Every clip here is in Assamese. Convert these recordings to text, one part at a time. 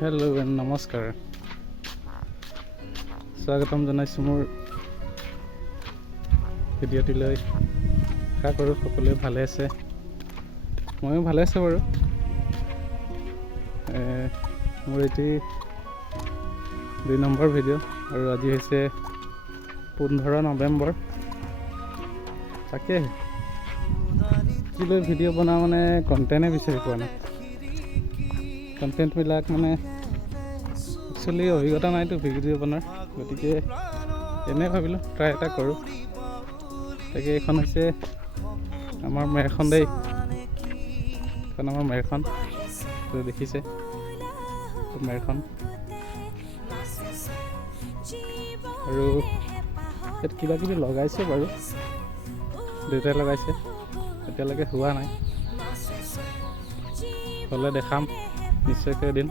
হেল্ল' নমস্কাৰ, স্বাগতম জনাইছোঁ মোৰ ভিডিঅ'টিলৈ। আশা কৰোঁ সকলোৱে ভালে আছে, ময়ো ভালে আছোঁ বাৰু। মোৰ এটি 2 নম্বৰ ভিডিঅ' আৰু আজি হৈছে 15 নৱেম্বৰ। তাকে লৈ ভিডিঅ' বনাওঁ মানে কণ্টেণ্টে বিচাৰি পোৱা নাই। কণ্টেণ্টবিলাক মানে একচুৱেলি অভিজ্ঞতা নাইতো ভিডিঅ' বনোৱাৰ, গতিকে এনেই ভাবিলোঁ ট্ৰাই এটা কৰোঁ। তাকে এইখন হৈছে আমাৰ মেৰখন দেই, এইখন আমাৰ মেৰখন দেখিছে মেৰখন। আৰু ইয়াত কিবা কিবি লগাইছে বাৰু, দেউতাই লগাইছে, এতিয়ালৈকে হোৱা নাই, হ'লে দেখাম নিশ্চয়কৈ এদিন।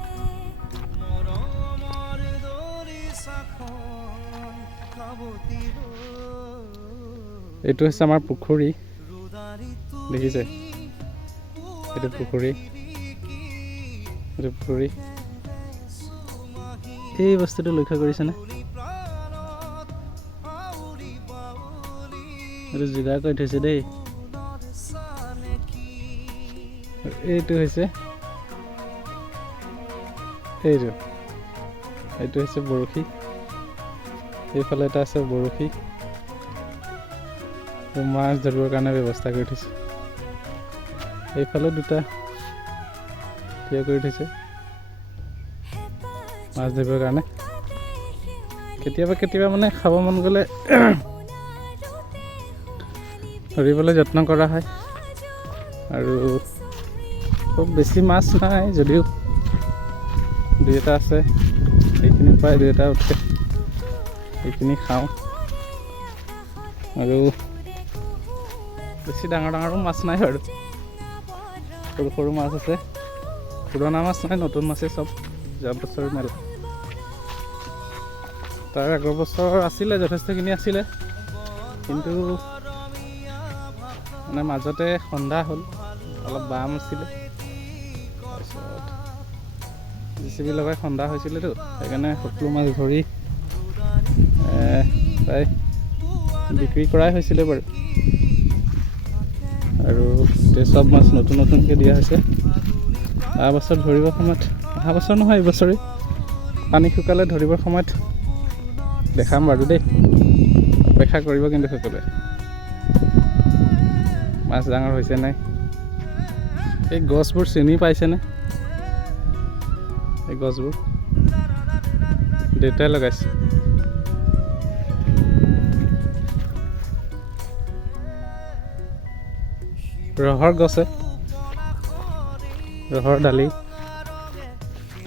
এইটো হৈছে আমাৰ পুখুৰী, দেখিছে এইটো পুখুৰী, এইটো পুখুৰী। এই বস্তুটো লক্ষ্য কৰিছেনে? এইটো যোগাৰ কৰি থৈছে দেই। এইটো হৈছে এইটো হৈছে বৰশী, এইফালে এটা আছে বৰশী, মাছ ধৰিবৰ কাৰণে ব্যৱস্থা কৰি থৈছে। এইফালে দুটা থিয় কৰি থৈছে মাছ ধৰিবৰ কাৰণে। কেতিয়াবা মানে খাব মন গ'লে ধৰিবলৈ যত্ন কৰা হয়। আৰু খুব বেছি মাছ নাই যদিও 2-এটা আছে, সেইখিনি প্ৰায় 2-এটা উঠে, সেইখিনি খাওঁ। আৰু বেছি ডাঙৰো মাছ নাই বাৰু, সৰু সৰু মাছ আছে, পুৰণা মাছ নাই, নতুন মাছেই চব। যোৱা বছৰ মেলা, তাৰ আগৰ বছৰ আছিলে, যথেষ্টখিনি আছিলে, কিন্তু মানে মাজতে সন্ধা হ'ল, অলপ বাম আছিলে, তাৰপিছত JCB লগাই সন্ধা হৈছিলেতো, সেইকাৰণে সকলো মাছ ধৰি প্ৰায় বিক্ৰী কৰাই হৈছিলে বাৰু। আৰু এতিয়া চব মাছ নতুনকৈ দিয়া হৈছে। অহা বছৰ ধৰিবৰ সময়ত, অহা বছৰ নহয় এইবছৰেই, পানী শুকালে ধৰিবৰ সময়ত দেখাম বাৰু দেই, অপেক্ষা কৰিব কিন্তু সকলোৱে। মাছ ডাঙৰ হৈছে নাই, এই গছবোৰ চিনি পাইছেনে? এই গছবোৰ দেউতাই লগাইছে। ৰহৰ গছে, ৰহৰ দালি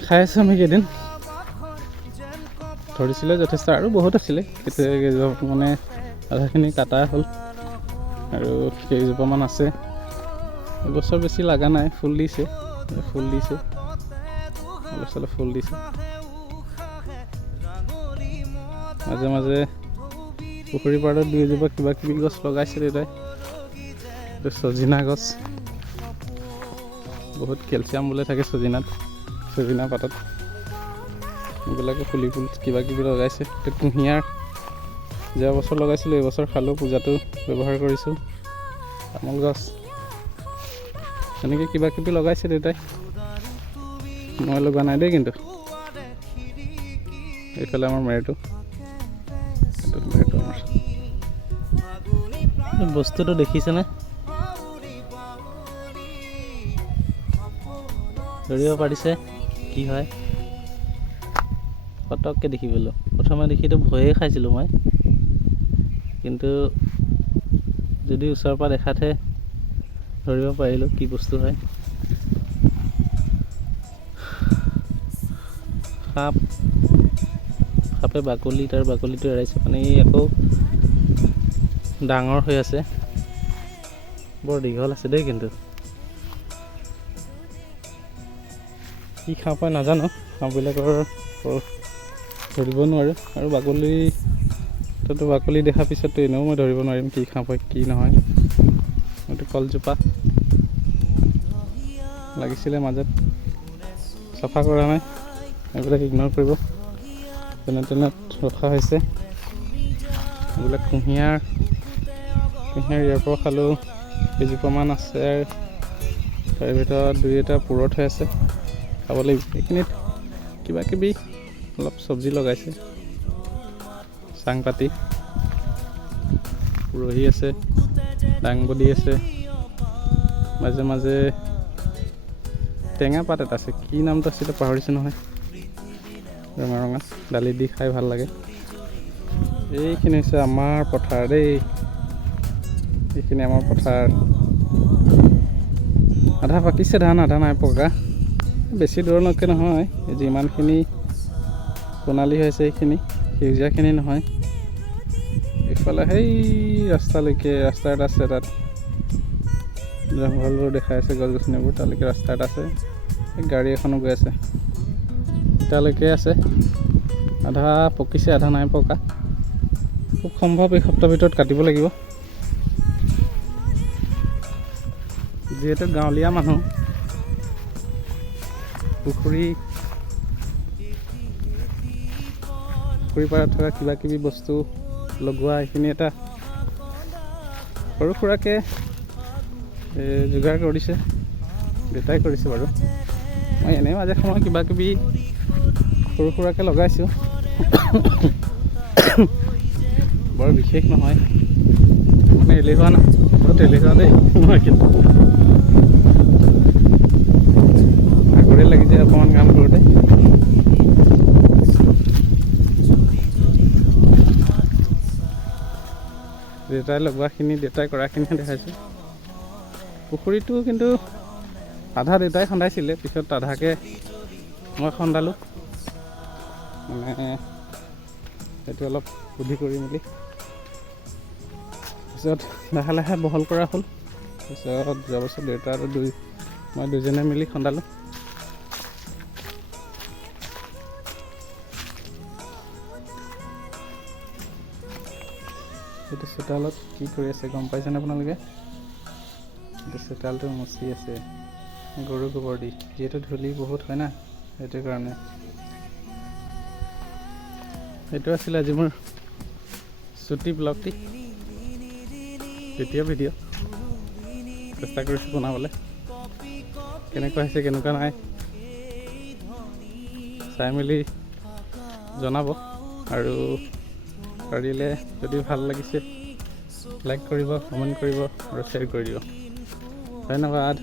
খাই আছোঁ আমি কেইদিন। ধৰিছিলে যথেষ্ট, আৰু বহুত আছিলে, কেইজোপা মানে আধাখিনি কাটা হ'ল আৰু কেইজোপামান আছে। এইবছৰ বেছি লগা নাই, ফুল দিছে অলপ চলপ ফুল দিছে। মাজে মাজে পুখুৰী পাৰত 2-এজোপা কিবা কিবি গছ লগাইছে দেউতাই। এইটো চজিনা গছ, বহুত কেলছিয়াম বোলে থাকে চজিনা পাতত, এইবিলাকে ফুল কিবা কিবি লগাইছে। এইটো কুঁহিয়াৰ, যোৱা বছৰ লগাইছিলোঁ, এইবছৰ খালোঁ, পূজাটো ব্যৱহাৰ কৰিছোঁ। তামোল গছ, এনেকৈ কিবা কিবি লগাইছে দেউতাই, মই লগোৱা নাই দেই। কিন্তু এইফালে আমাৰ মেৰটো, আমাৰ বস্তুটো দেখিছেনে? ধৰিব পাৰিছে কি হয়? পটককৈ দেখি পেলোঁ, প্ৰথমে দেখিতো ভয়েই খাইছিলোঁ মই, কিন্তু যদি ওচৰৰ পৰা দেখাতহে ধৰিব পাৰিলোঁ কি বস্তু হয়। সাপে তাৰ বাকলিটো এৰাইছে, মানে ই আকৌ ডাঙৰ হৈ আছে, বৰ দীঘল আছে দেই। কিন্তু কি সাপ হয় নাজানো, সাপবিলাকৰ ধৰিব নোৱাৰোঁ। আৰু বাকলি দেখাৰ পিছততো এনেও মই ধৰিব নোৱাৰিম কি সাপ হয় কি নহয়। এইটো কলজোপা লাগিছিলে মাজত, চাফা কৰা নাই, এইবিলাক ইগন'ৰ কৰিব। যেনে তেনে ৰখা হৈছে। এইবিলাক কুঁহিয়াৰ ইয়াৰ পৰা খালোঁ কেইজোপামান আছে আৰু তাৰ ভিতৰত 2-এটা পুৰত হৈ আছে, খাব লাগিব। এইখিনিত কিবা কিবি অলপ চব্জি লগাইছে, চাং পাতি ৰহি আছে, দাংবডি আছে, মাজে মাজে টেঙা পাত এটা আছে, কি নামটো আছিলে পাহৰিছোঁ নহয়, ৰঙা ৰঙা দালি দি খাই ভাল লাগে। এইখিনি হৈছে আমাৰ পথাৰ দেই, এইখিনি আমাৰ পথাৰ। আধা পাকিছে ধান, আধা নাই পকা। বেছি দূৰলৈকে নহয়, যিমানখিনি সোণালী হৈছে সেইখিনি, সেউজীয়াখিনি নহয়। এইফালে সেই ৰাস্তালৈকে ৰাস্তা এটা আছে, তাত জংঘলবোৰ দেখাই আছে, গছ গছনিবোৰ, তালৈকে ৰাস্তা এটা আছে। গাড়ী এখনো গৈ আছে, তালৈকে আছে। আধা পকিছে, আধা নাই পকা। খুব সম্ভৱ এই সপ্তাহৰ ভিতৰত কাটিব লাগিব। যিহেতু গাঁৱলীয়া মানুহ, পুখুৰী পাৰত থকা কিবা কিবি বস্তু লগোৱা, এইখিনি এটা সৰু সুৰাকৈ যোগাৰ কৰিছে, দেউতাই কৰিছে বাৰু। মই এনেই মাজে সময়ে কিবা কিবি সৰু সুৰাকৈ লগাইছোঁ। বৰ বিশেষ নহয়, মানে এলেহুৱা নাই, বহুত এলেহুৱা দেই মই, কিন্তু আগৰে লাগি যায় অকণমান কাম কৰোঁতে। দেউতাই লগোৱাখিনি, দেউতাই কৰাখিনিহে দেখাইছোঁ। পুখুৰীটো কিন্তু আধা দেউতাই খন্দাইছিলে, পিছত আধাকৈ মই খন্দালোঁ, মানে সেইটো অলপ বুদ্ধি কৰি মেলি। পিছত লাহে লাহে বহল কৰা হ'ল। পিছত যোৱা বছৰ দেউতা আৰু মই দুজনে মিলি খন্দালোঁ। এইটো চোতালত কি কৰি আছে গম পাইছেনে আপোনালোকে? এইটো চোতালটো মচি আছে গৰু গোবৰ দি, যিহেতু ধূলি বহুত হয় না, সেইটো কাৰণে। এইটো আছিলে আজি মোৰ ছুটি ব্লগটি, দ্বিতীয় ভিডিঅ'। চেষ্টা কৰিছোঁ বনাবলৈ, কেনেকুৱা হৈছে কেনেকুৱা নাই চাই মেলি জনাব। আৰু পাৰিলে যদি ভাল লাগিছে লাইক কৰিব, কমেণ্ট কৰিব আৰু শ্বেয়াৰ কৰি দিব। ধন্যবাদ।